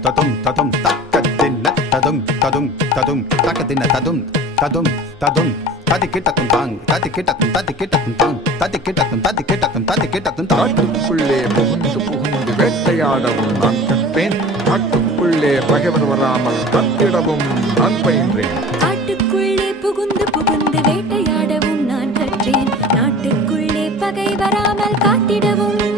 ததும் ததும் தக்கதின்ன ததும் ததும் ததும் தக்கதின்ன ததும் ததும் ததும் ததிக்கிட்டதும் தாங் ததிக்கிட்டதும் ததிக்கிட்டதும் தாங் ததிக்கிட்டதும் ததிக்கிட்டதும் ததிக்கிட்டதும் தாங். காட்டுக்குள்ளே புகுந்து புகுந்து வேட்டையாடவும் நான் கற்பேன். காட்டுக்குள்ளே பகைவர் வராமல் கத்திடவும் நான் பயின்றேன். காட்டுக்குள்ளே புகுந்து புகுந்து வேட்டையாடவும் நான் கற்றேன். நாட்டுக்குள்ளே பகை வராமல் காத்திடவும்